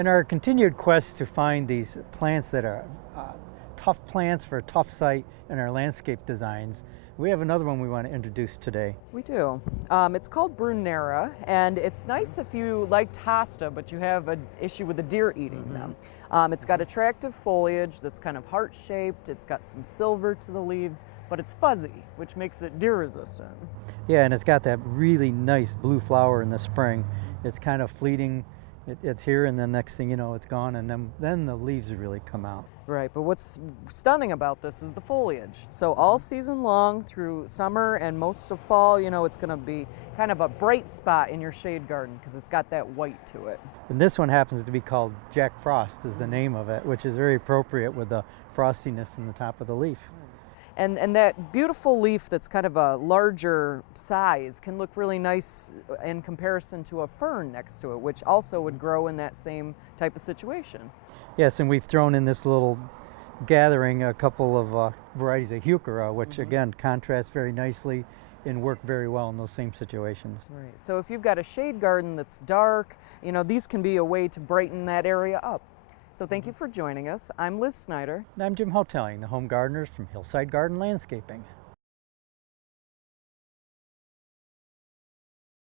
In our continued quest to find these plants that are tough plants for a tough site in our landscape designs, we have another one we want to introduce today. We do. It's called Brunnera, and it's nice if you like hosta, but you have an issue with the deer eating them. It's got attractive foliage that's kind of heart-shaped. It's got some silver to the leaves, but it's fuzzy, which makes it deer-resistant. Yeah, and it's got that really nice blue flower in the spring. It's kind of fleeting. It's here, and then next thing you know, it's gone, and then the leaves really come out. Right, but what's stunning about this is the foliage. So all season long through summer and most of fall, you know, it's going to be kind of a bright spot in your shade garden because it's got that white to it. And this one happens to be called Jack Frost is the name of it, which is very appropriate with the frostiness in the top of the leaf. And that beautiful leaf that's kind of a larger size can look really nice in comparison to a fern next to it, which also would grow in that same type of situation. Yes, and we've thrown in this little gathering a couple of varieties of heuchera, which again contrast very nicely and work very well in those same situations. Right. So if you've got a shade garden that's dark, you know, these can be a way to brighten that area up. So thank you for joining us. I'm Liz Snyder. And I'm Jim Hotelling, the home gardeners from Hillside Garden Landscaping.